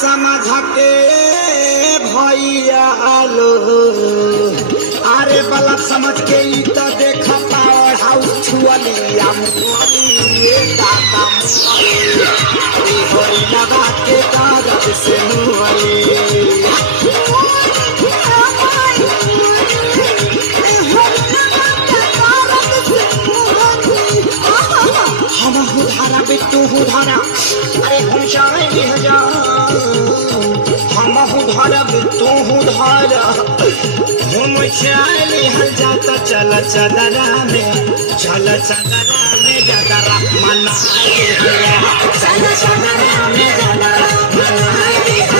समझ के भैया लो अरे बलक समझ के ई तो देख पावर हाउस छुअलिया मुअली दादा मुअली होई लगा के कागज से मुअली हम उधारा बिट्टू उधारा अरे हम चाहे हम उधारा बिट्टू उधारा हम चाहे हल जाता चल चदरा में जदरा मना चल चदरा में जदरा मना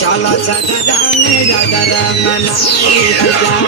चला चदरा में जदरा मनाई